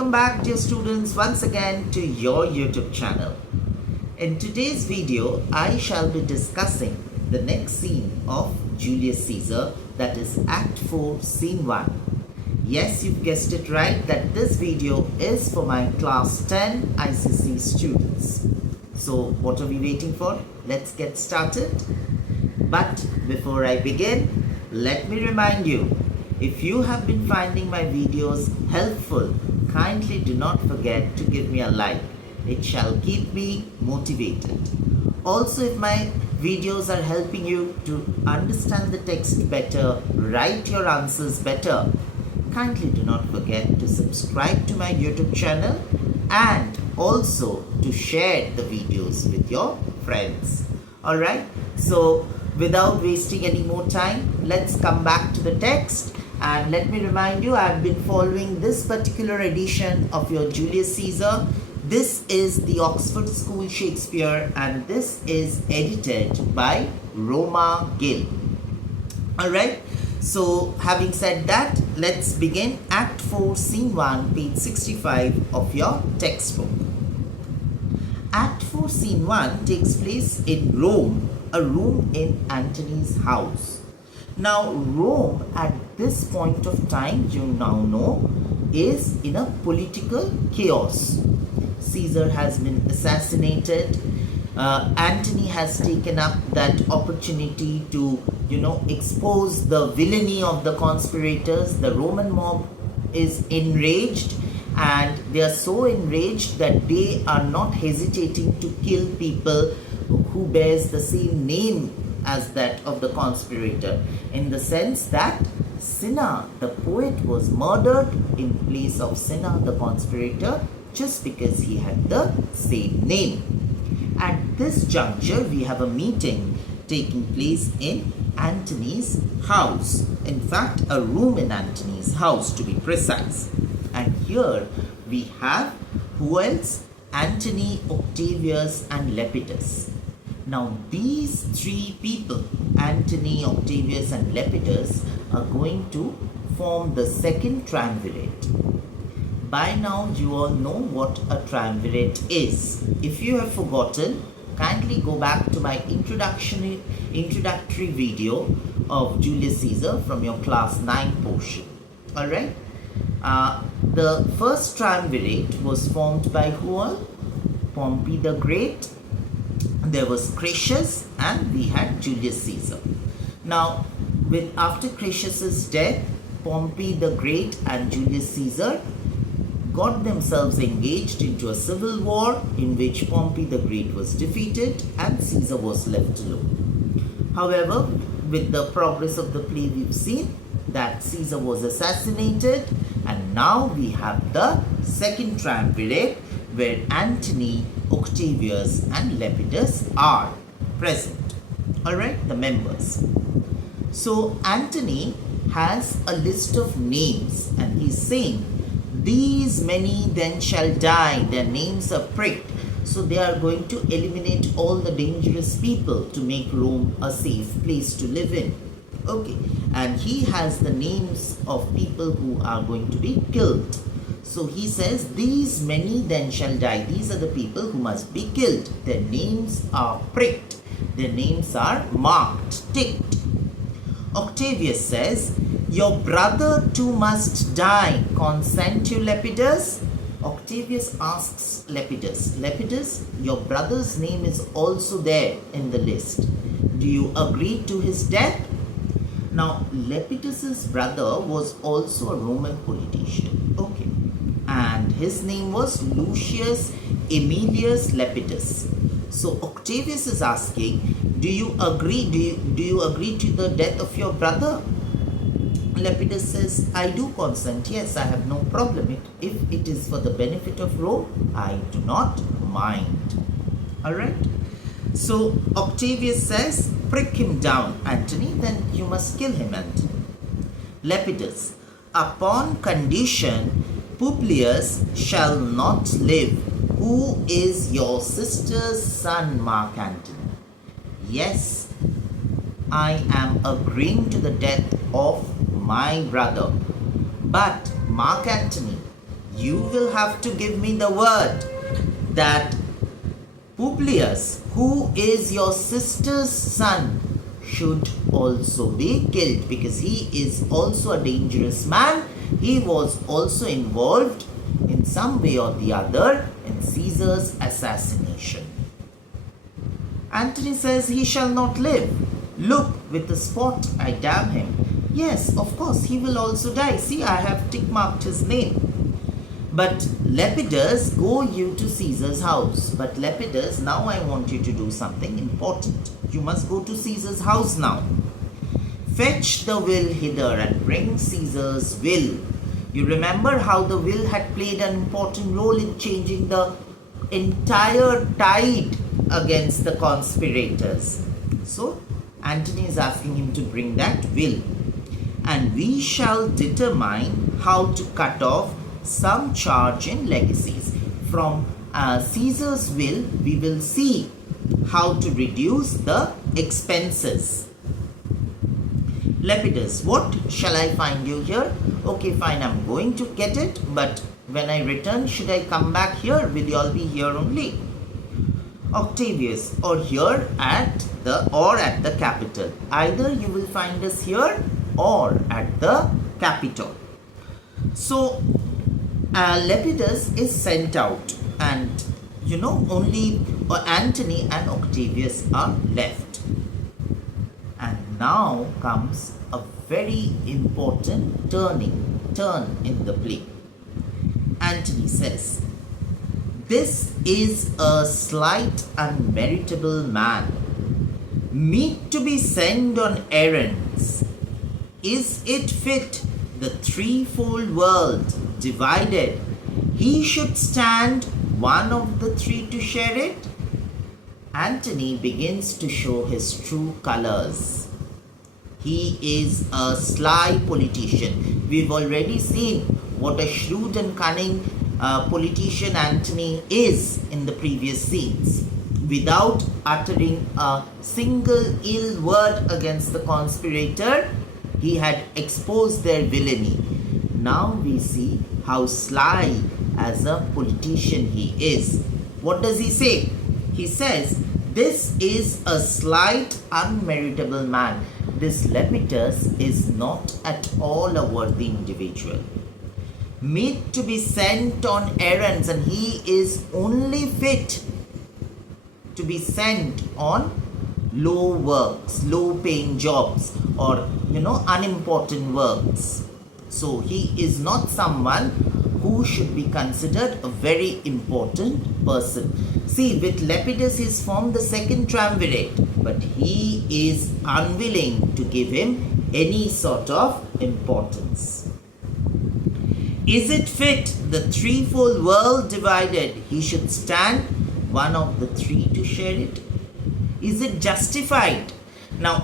Welcome back, dear students, once again to your YouTube channel. In today's video, I shall be discussing the next scene of Julius Caesar, that is Act 4, Scene 1. Yes, you've guessed it right, that this video is for my Class 10 ICSE students. So, what are we waiting for? Let's get started. But before I begin, let me remind you, if you have been finding my videos helpful, kindly do not forget to give me a like. It shall keep me motivated. Also, if my videos are helping you to understand the text better, write your answers better, kindly do not forget to subscribe to my YouTube channel and also to share the videos with your friends. Alright, so without wasting any more time, let's come back to the text. And let me remind you, I've been following this particular edition of your Julius Caesar. This is the Oxford School Shakespeare and this is edited by Roma Gill. Alright, so having said that, let's begin Act 4, Scene 1, page 65 of your textbook. Act 4, Scene 1 takes place in Rome, a room in Antony's house. Now, Rome at this point of time, you now know, is in a political chaos. Caesar has been assassinated. Antony has taken up that opportunity to, expose the villainy of the conspirators. The Roman mob is enraged, and they are so enraged that they are not hesitating to kill people who bears the same name as that of the conspirator, in the sense that Cinna, the poet, was murdered in place of Cinna, the conspirator, just because he had the same name. At this juncture, we have a meeting taking place in Antony's house. In fact, a room in Antony's house, to be precise. And here we have who else? Antony, Octavius, and Lepidus. Now, these three people, Antony, Octavius, and Lepidus, are going to form the second triumvirate. By now, you all know what a triumvirate is. If you have forgotten, kindly go back to my introductory video of Julius Caesar from your class 9 portion. Alright? The first triumvirate was formed by who all? Pompey the Great. There was Crassus, and we had Julius Caesar. Now, after Crassus's death, Pompey the Great and Julius Caesar got themselves engaged into a civil war in which Pompey the Great was defeated and Caesar was left alone. However, with the progress of the play, we've seen that Caesar was assassinated, and now we have the second triumvirate where Antony, Octavius, and Lepidus are present. Alright, the members. So Antony has a list of names and he's saying, these many then shall die, their names are pricked. So they are going to eliminate all the dangerous people to make Rome a safe place to live in. Okay, and he has the names of people who are going to be killed. So he says, these many then shall die. These are the people who must be killed. Their names are pricked. Their names are marked, ticked. Octavius says, your brother too must die. Consent you, Lepidus? Octavius asks Lepidus, Lepidus, your brother's name is also there in the list. Do you agree to his death? Now, Lepidus's brother was also a Roman politician. Okay. And his name was Lucius Aemilius Lepidus. So Octavius is asking, do you agree? Do you agree to the death of your brother? Lepidus says, I do consent. Yes, I have no problem. If it is for the benefit of Rome, I do not mind. Alright. So Octavius says, prick him down, Antony, then you must kill him, Antony. Lepidus, upon condition Publius shall not live, who is your sister's son, Mark Antony. Yes, I am agreeing to the death of my brother. But Mark Antony, you will have to give me the word that Publius, who is your sister's son, should also be killed, because he is also a dangerous man. He was also involved in some way or the other in Caesar's assassination. Antony says, he shall not live. Look, with the spot I damn him. Yes, of course, he will also die. See, I have tick marked his name. But Lepidus, go you to Caesar's house. But Lepidus, now I want you to do something important. You must go to Caesar's house now. Fetch the will hither and bring Caesar's will. You remember how the will had played an important role in changing the entire tide against the conspirators. So Antony is asking him to bring that will. And we shall determine how to cut off some charge in legacies. From Caesar's will, we will see how to reduce the expenses. Lepidus, what shall I find you here? Okay, fine, I'm going to get it, but when I return, should I come back here? Will you all be here only? Octavius, or here at the capital. Either you will find us here or at the capital. So Lepidus is sent out, and only Antony and Octavius are left. And now comes a very important turn in the play. Antony says, this is a slight unmeritable man, meet to be sent on errands. Is it fit the threefold world divided, he should stand one of the three to share it? Antony begins to show his true colors. He is a sly politician. We've already seen what a shrewd and cunning politician Antony is in the previous scenes. Without uttering a single ill word against the conspirator, he had exposed their villainy. Now we see how sly as a politician he is. What does he say? He says, this is a slight, unmeritable man. This Lepidus is not at all a worthy individual. Meet to be sent on errands, and he is only fit to be sent on low works, low paying jobs, or unimportant works. So he is not someone who should be considered a very important person. See, with Lepidus he's formed the second triumvirate, but he is unwilling to give him any sort of importance. Is it fit the threefold world divided, he should stand one of the three to share it? Is it justified? Now,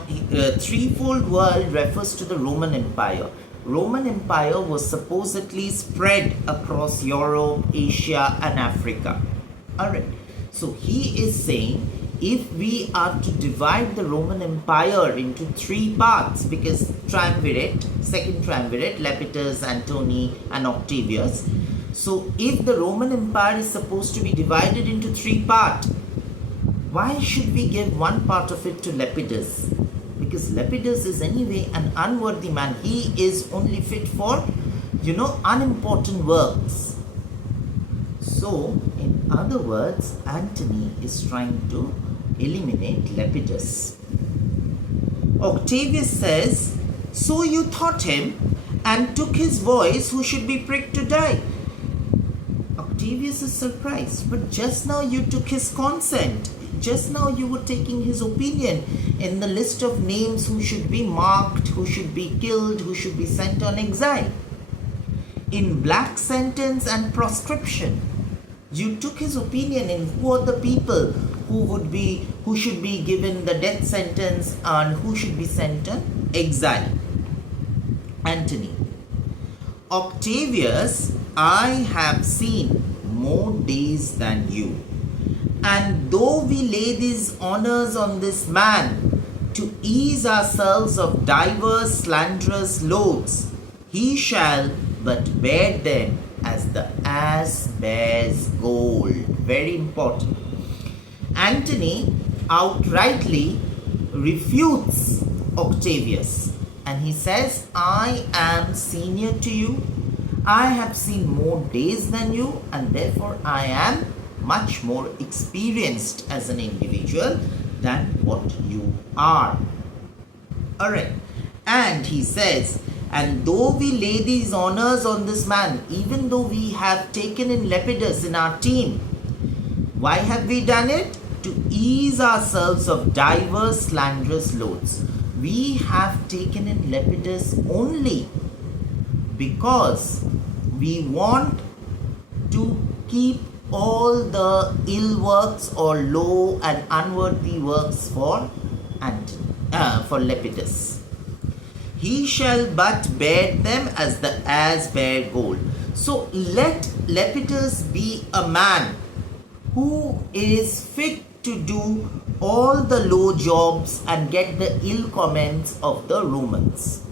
threefold world refers to the Roman Empire. Roman Empire was supposedly spread across Europe, Asia and Africa. Alright, so he is saying, if we are to divide the Roman Empire into three parts, because second triumvirate, Lepidus, Antony and Octavius. So if the Roman Empire is supposed to be divided into three parts, why should we give one part of it to Lepidus? Because Lepidus is anyway an unworthy man. He is only fit for, unimportant works. So, in other words, Antony is trying to eliminate Lepidus. Octavius says, so you thought him and took his voice who should be pricked to die. Octavius is surprised, but just now you took his consent. Just now you were taking his opinion in the list of names who should be marked, who should be killed, who should be sent on exile. In black sentence and proscription, you took his opinion in who are the people who should be given the death sentence and who should be sent on exile. Antony, Octavius, I have seen more days than you. And though we lay these honors on this man to ease ourselves of divers slanderous loads, he shall but bear them as the ass bears gold. Very important. Antony outrightly refutes Octavius and he says, I am senior to you. I have seen more days than you, and therefore I am much more experienced as an individual than what you are. Alright. And he says, and though we lay these honors on this man, even though we have taken in Lepidus in our team, why have we done it? To ease ourselves of diverse slanderous loads. We have taken in Lepidus only because we want to keep all the ill works or low and unworthy works for Lepidus. He shall but bear them as the ass bear gold. So let Lepidus be a man who is fit to do all the low jobs and get the ill comments of the Romans,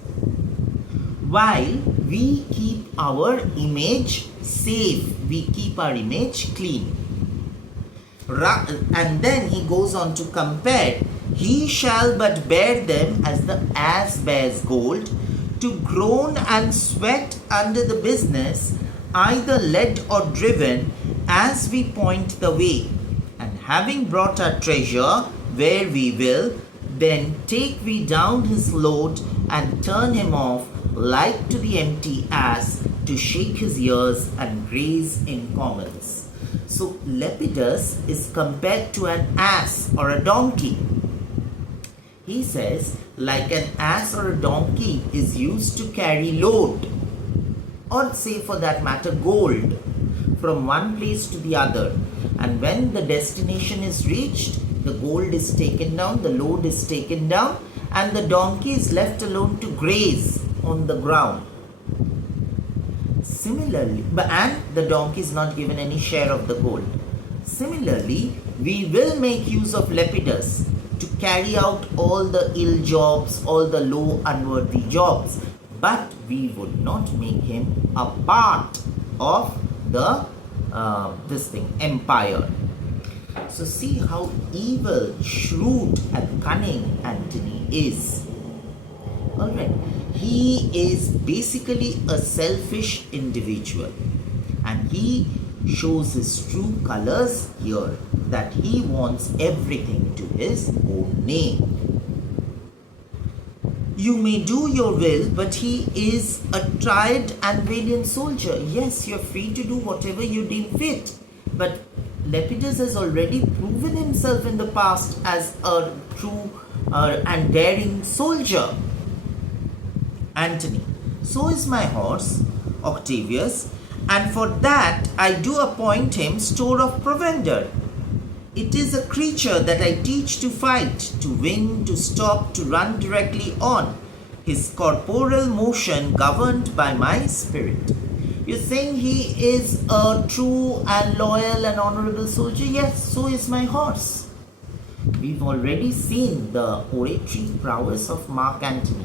while we keep our image safe, we keep our image clean. And then he goes on to compare, he shall but bear them as the ass bears gold, to groan and sweat under the business, either led or driven, as we point the way. And having brought our treasure where we will, then take we down his load and turn him off like to the empty ass, to shake his ears and graze in commons. So Lepidus is compared to an ass or a donkey. He says, like an ass or a donkey is used to carry load, or say for that matter gold, from one place to the other. And when the destination is reached, the gold is taken down, the load is taken down, and the donkey is left alone to graze on the ground. Similarly, and the donkey is not given any share of the gold. Similarly, we will make use of Lepidus to carry out all the ill jobs, all the low unworthy jobs, but we would not make him a part of the empire. So see how evil, shrewd and cunning Antony is. Alright, he is basically a selfish individual, and he shows his true colors here, that he wants everything to his own name. You may do your will, but he is a tried and valiant soldier. Yes, you're free to do whatever you deem fit, but Lepidus has already proven himself in the past as a true and daring soldier. Antony, so is my horse, Octavius, and for that I do appoint him store of provender. It is a creature that I teach to fight, to win, to stop, to run directly on, his corporeal motion governed by my spirit. You're saying he is a true and loyal and honorable soldier? Yes, so is my horse. We've already seen the oratory prowess of Mark Antony.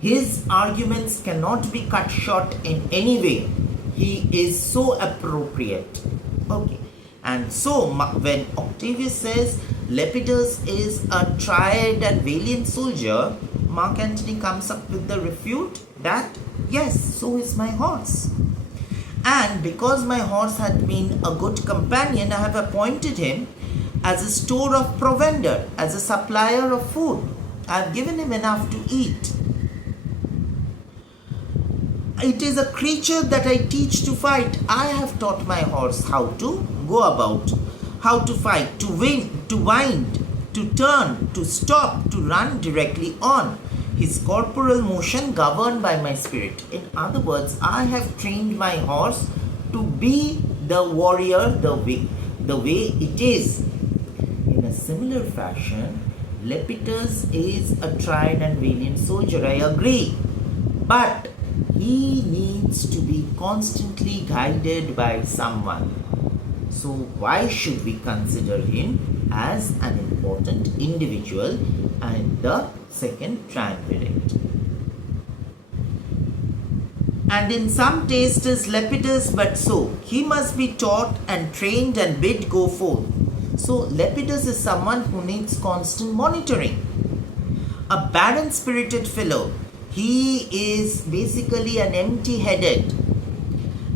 His arguments cannot be cut short in any way. He is so appropriate. Okay. And so when Octavius says Lepidus is a tried and valiant soldier, Mark Antony comes up with the refute that yes, so is my horse. And because my horse had been a good companion, I have appointed him as a store of provender, as a supplier of food. I have given him enough to eat. It is a creature that I teach to fight. I have taught my horse how to go about, how to fight, to win, to wind, to turn, to stop, to run directly on. His corporal motion governed by my spirit. In other words, I have trained my horse to be the warrior the way it is. In a similar fashion, Lepidus is a tried and valiant soldier, I agree. But he needs to be constantly guided by someone. So why should we consider him as an important individual in the second triumvirate? And in some taste is lepidus, but so he must be taught and trained and bid go forth. So lepidus is someone who needs constant monitoring. A barren spirited fellow, he is basically an empty-headed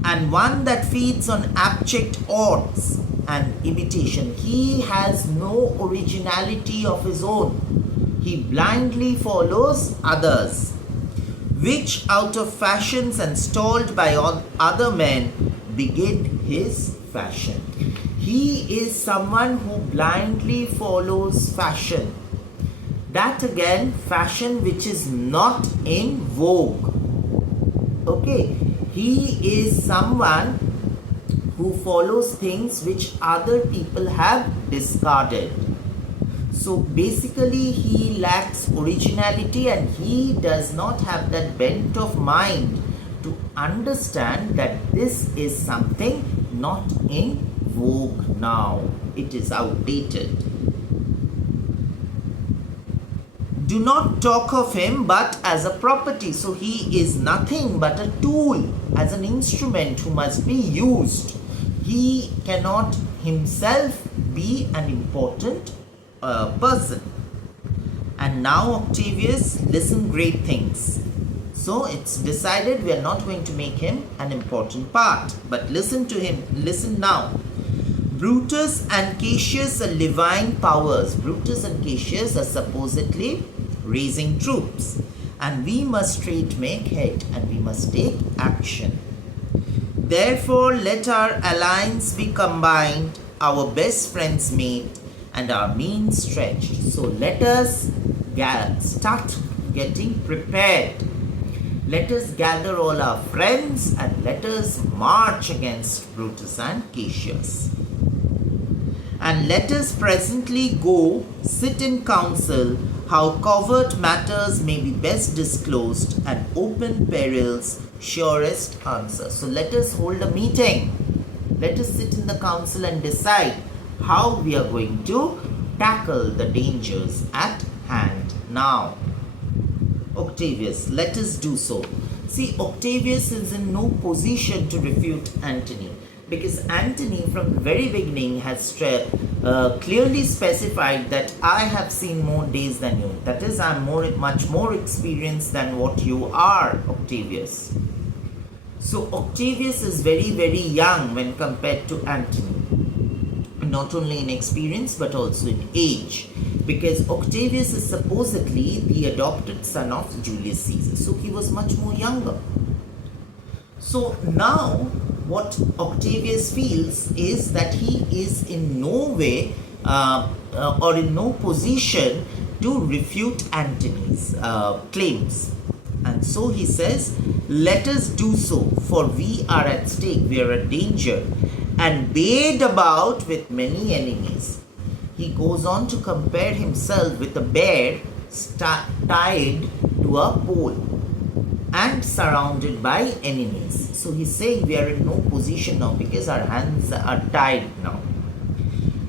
and one that feeds on abject odds and imitation. He has no originality of his own. He blindly follows others, which out of fashions and stalled by other men begin his fashion. He is someone who blindly follows fashion. That again, fashion which is not in vogue. Okay, he is someone who follows things which other people have discarded. So basically he lacks originality and he does not have that bent of mind to understand that this is something not in vogue now. It is outdated. Do not talk of him but as a property. So he is nothing but a tool, as an instrument who must be used. He cannot himself be an important person. And now Octavius, listen great things. So it's decided we are not going to make him an important part, but listen to him. Listen now. Brutus and Cassius are Levine powers. Brutus and Cassius are supposedly raising troops, and we must straight make head and we must take action. Therefore let our alliance be combined, our best friends made, and our means stretched. So let us start getting prepared. Let us gather all our friends and let us march against Brutus and Cassius. And let us presently go sit in council how covert matters may be best disclosed and open perils surest answer. So let us hold a meeting. Let us sit in the council and decide how we are going to tackle the dangers at hand now. Octavius, let us do so. See, Octavius is in no position to refute Antony, because Antony from the very beginning has clearly specified that I have seen more days than you. That is, I am much more experienced than what you are, Octavius. So Octavius is very, very young when compared to Antony, not only in experience but also in age, because Octavius is supposedly the adopted son of Julius Caesar. So he was much more younger. So now what Octavius feels is that he is in no way or in no position to refute Antony's claims. And so he says, let us do so, for we are at stake, we are at danger, and bayed about with many enemies. He goes on to compare himself with a bear tied to a pole and surrounded by enemies. So he's saying we are in no position now because our hands are tied now.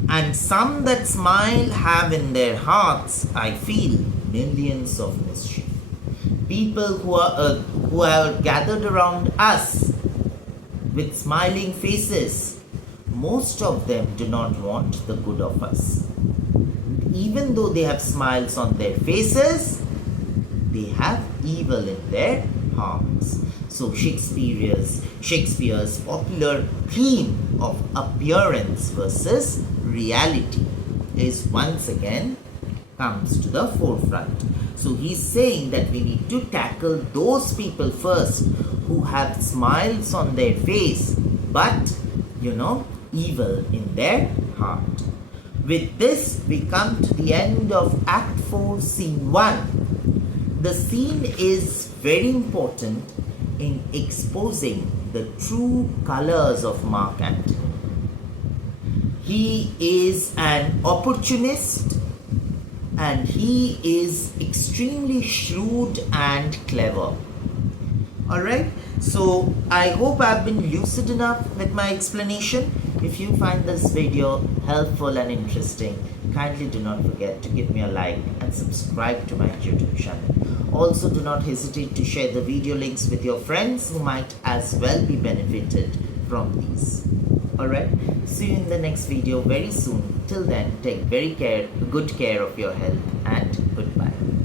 And some that smile have in their hearts, I feel, millions of mischief. People who are gathered around us with smiling faces, most of them do not want the good of us. Even though they have smiles on their faces, they have evil in their hearts. So Shakespeare's popular theme of appearance versus reality is once again comes to the forefront. So he's saying that we need to tackle those people first who have smiles on their face but evil in their heart. With this we come to the end of Act 4, Scene 1. The scene is very important in exposing the true colors of Mark Antony. He is an opportunist and he is extremely shrewd and clever. Alright, so I hope I've been lucid enough with my explanation. If you find this video helpful and interesting, kindly do not forget to give me a like and subscribe to my YouTube channel. Also, do not hesitate to share the video links with your friends who might as well be benefited from these. Alright, see you in the next video very soon. Till then, take good care of your health and goodbye.